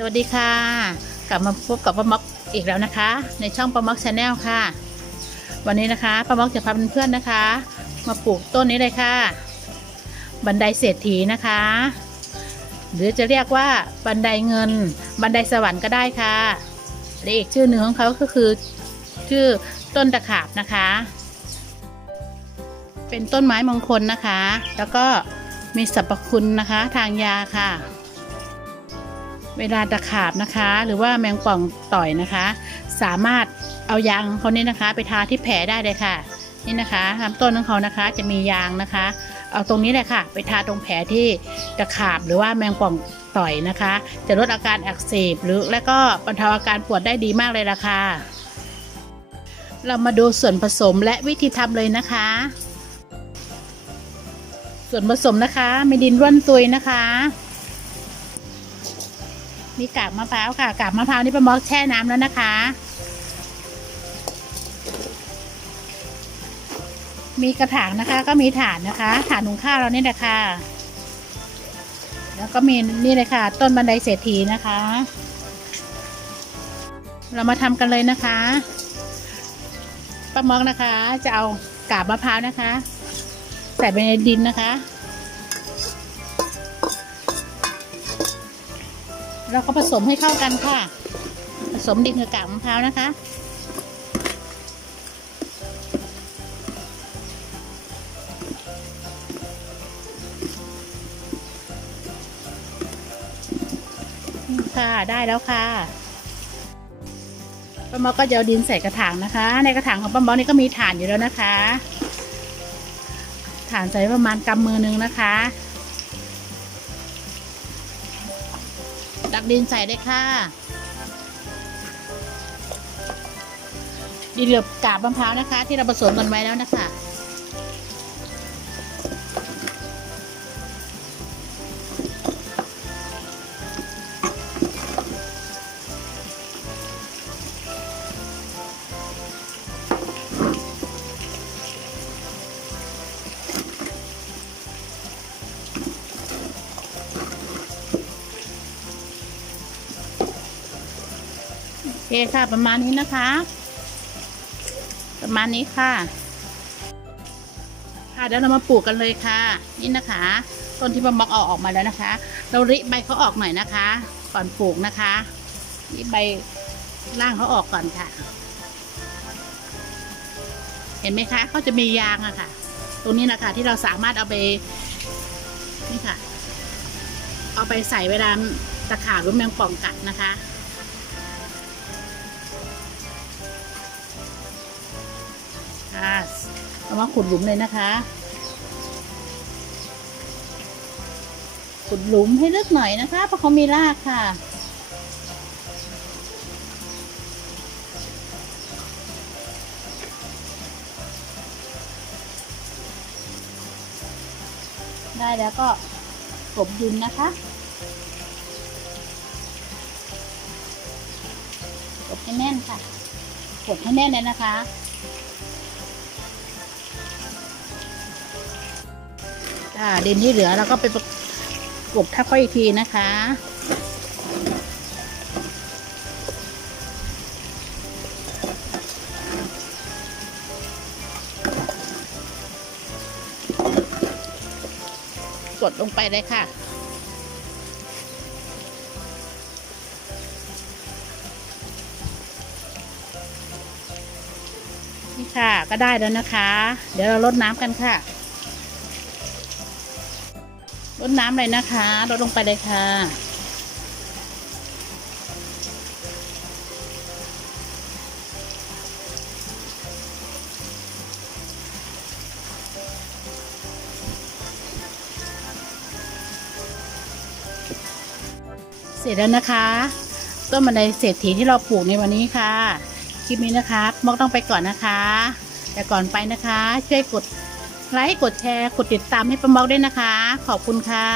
สวัสดีค่ะ กลับมาพบกับป้าม็อกอีกแล้วนะคะ ในช่องป้าม็อกชาแนลค่ะ วันนี้นะคะป้าม็อกจะพาเพื่อนๆนะคะ มาปลูกต้นนี้เลยค่ะ บันไดเศรษฐีนะคะ หรือจะเรียกว่าบันไดเงิน บันไดสวรรค์ก็ได้ค่ะและอีกชื่อหนึ่งของเขาก็คือชื่อต้นตะขาบนะคะ เป็นต้นไม้มงคลนะคะ แล้วก็มีสรรพคุณนะคะทางยาค่ะ เวลาตะขาบนะคะ หรือว่าแมงป่องต่อยนะคะ สามารถเอายางเขานี่นะคะ ไปทาที่แผลได้เลยค่ะ นี่นะคะลำต้นของเขานะคะจะมียางนะคะ เอาตรงนี้เลยค่ะ ไปทาตรงแผลที่ตะขาบหรือว่าแมงป่องต่อยนะคะ จะลดอาการอักเสบหรือและก็บรรเทาอาการปวดได้ดีมากเลยล่ะค่ะเรามาดูส่วนผสมและวิธีทำเลยนะคะ ส่วนผสมนะคะมีดินร่วนซุยนะคะ มีกากมะพร้าวค่ะ กากมะพร้าวนี่ป้ามอกแช่น้ำแล้วนะคะ มีกระถางนะคะ ก็มีถ่านนะคะถ่านหุงข้าวเรานี่แหละค่ะ แล้วก็มีนี่เลยค่ะ ต้นบันไดเศรษฐีนะคะ เรามาทำกันเลยนะคะป้ามอกนะคะ จะเอากาบมะพร้าวนะคะ ใส่ไปในดินนะคะ เราก็ผสมให้เข้ากันค่ะ ผสมดินกับกากมะพร้าวนะคะ ค่ะได้แล้วค่ะป้าหมอก็จะเอาดินใส่กระถางนะคะ ในกระถางของป้าหมอนี่ก็มีฐานอยู่แล้วนะคะ ฐานใส่ประมาณกำมือนึงนะคะ ดักดินใส่ได้ค่ะดินเหลือบกาบมะพร้าวนะคะ ที่เราผสมกันไว้แล้วนะคะ เคค่ะ ประมาณนี้นะคะ ประมาณนี้ค่ะ ค่ะเดี๋ยวเรามาปลูกกันเลยค่ะ นี่นะคะ ต้นที่ป้าม็อกเอาออกมาแล้วนะคะ เราริใบเขาออกหน่อยนะคะ ก่อนปลูกนะคะริใบล่างเขาออกก่อนค่ะ เห็นไหมคะเขาจะมียางอะค่ะ ตรงนี้นะคะที่เราสามารถเอาไปนี่ค่ะ เอาไปใส่เวลาตะขาบหรือแมงป่องกัดนะคะ ค่ะเอามาขุดหลุมเลยนะคะ ขุดหลุมให้ลึกหน่อยนะคะเพราะเขามีรากค่ะได้แล้วก็กลบดินนะคะกดให้แน่นค่ะ กดให้แน่นเลยนะคะ ดินที่เหลือเราก็ไปประกบทับค่อยอีกทีนะคะ กดลงไปเลยค่ะนี่ค่ะก็ได้แล้วนะคะ เดี๋ยวเราลดน้ำกันค่ะ ลดน้ำเลยนะคะลดลงไปเลยค่ะ เสร็จแล้วนะคะต้นบันไดเศรษฐีที่เราปลูกในวันนี้ค่ะ คลิปนี้นะคะมอกต้องไปก่อนนะคะ แต่ก่อนไปนะคะ ช่วยกด ไลค์กดแชร์ กดติดตามให้ป้ามอกด้วยนะคะ ขอบคุณค่ะ